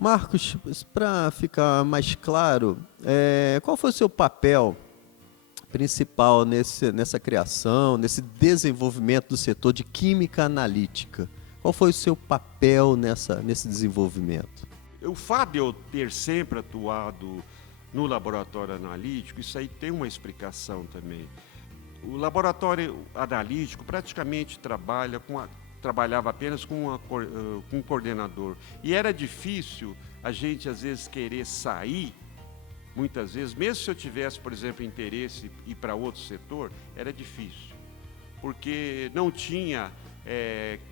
Marcos, para ficar mais claro, qual foi o seu papel principal nessa criação, nesse desenvolvimento do setor de química analítica? Qual foi o seu papel nesse desenvolvimento? O fato de eu ter sempre atuado no laboratório analítico, isso aí tem uma explicação também. O laboratório analítico praticamente trabalhava apenas com um coordenador. E era difícil a gente, às vezes, querer sair, muitas vezes, mesmo se eu tivesse, por exemplo, interesse em ir para outro setor, era difícil, porque não tinha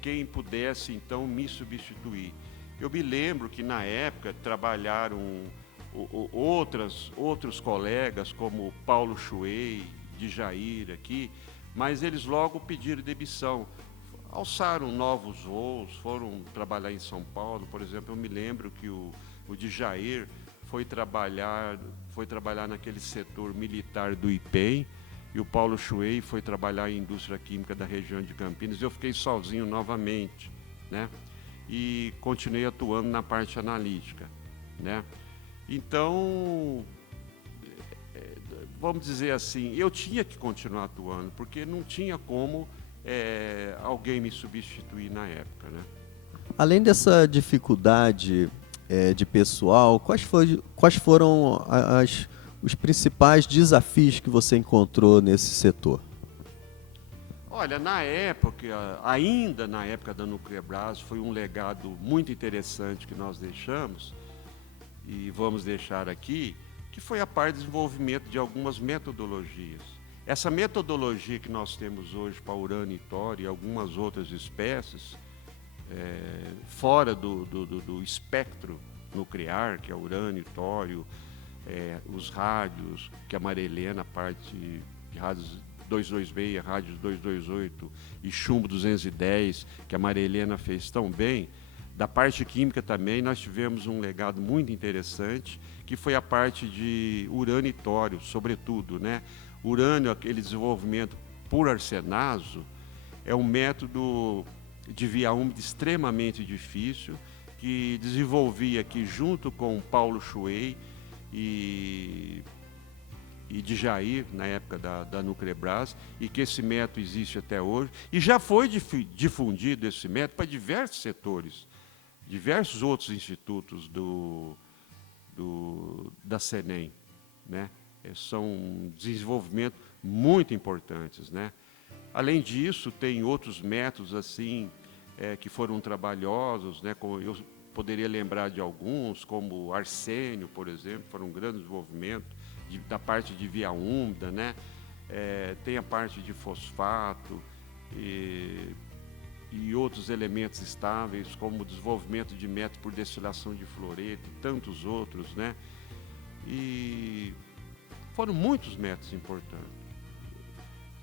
quem pudesse, então, me substituir. Eu me lembro que, na época, trabalharam outros colegas, como Paulo Chuey, de Jair aqui, mas eles logo pediram demissão. Alçaram novos voos, foram trabalhar em São Paulo, por exemplo. Eu me lembro que o de Jair foi trabalhar naquele setor militar do IPEM, e o Paulo Chuey foi trabalhar em indústria química da região de Campinas. Eu fiquei sozinho novamente, né? E continuei atuando na parte analítica, né? Então, vamos dizer assim, eu tinha que continuar atuando, porque não tinha como alguém me substituir na época, né? Além dessa dificuldade de pessoal, quais foram os principais desafios que você encontrou nesse setor? Olha, ainda na época da Nucleabras, foi um legado muito interessante que nós deixamos, e vamos deixar aqui, que foi a parte de desenvolvimento de algumas metodologias. Essa metodologia que nós temos hoje para urânio e tório e algumas outras espécies, fora do espectro nuclear, que é urânio e tório, os rádios, que a Maria Helena, a parte de rádios 226, rádios 228 e chumbo 210, que a Maria Helena fez tão bem. Da parte química também nós tivemos um legado muito interessante, que foi a parte de urânio e tório, sobretudo, né? Urânio, aquele desenvolvimento por arsenazo, é um método de via úmida extremamente difícil, que desenvolvi aqui junto com Paulo Chuey e de Jair, na época da Nucleabras, e que esse método existe até hoje, e já foi difundido esse método para diversos setores, diversos outros institutos da CENEM, né? São desenvolvimentos muito importantes, né? Além disso, tem outros métodos assim que foram trabalhosos, né? Eu poderia lembrar de alguns, como arsênio, por exemplo, foram um grande desenvolvimento da parte de via úmida, né? Tem a parte de fosfato e outros elementos estáveis, como o desenvolvimento de método por destilação de fluoreto e tantos outros, né? E foram muitos métodos importantes.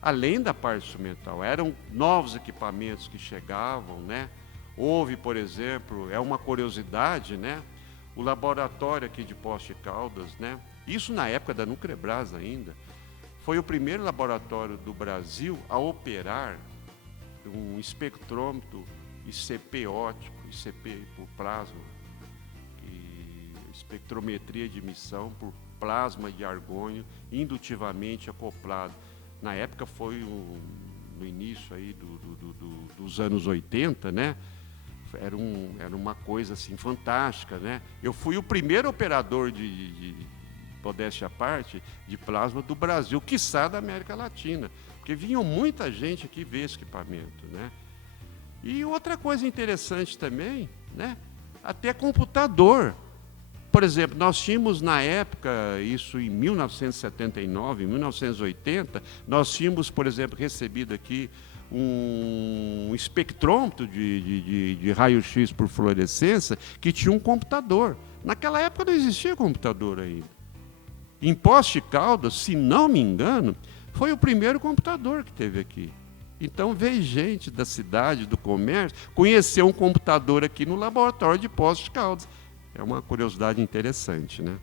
Além da parte instrumental, eram novos equipamentos que chegavam, né? Houve, por exemplo, uma curiosidade, né? O laboratório aqui de Poços de Caldas, né? Isso na época da Nucleabras ainda, foi o primeiro laboratório do Brasil a operar um espectrômetro ICP óptico, ICP por plasma, e espectrometria de emissão por plasma de argônio indutivamente acoplado. Na época foi no início aí dos anos 80, né? Era uma coisa assim fantástica, né? Eu fui o primeiro operador modéstia à parte, de plasma do Brasil, quiçá da América Latina, porque vinham muita gente aqui ver esse equipamento, né? E outra coisa interessante também, né? Até computador. Por exemplo, nós tínhamos na época, isso em 1979, 1980, nós tínhamos, por exemplo, recebido aqui um espectrômetro de raio-x por fluorescência que tinha um computador. Naquela época não existia computador ainda. Em Poços de Caldas, se não me engano, foi o primeiro computador que teve aqui. Então veio gente da cidade, do comércio, conhecer um computador aqui no laboratório de Poços de Caldas. É uma curiosidade interessante, né?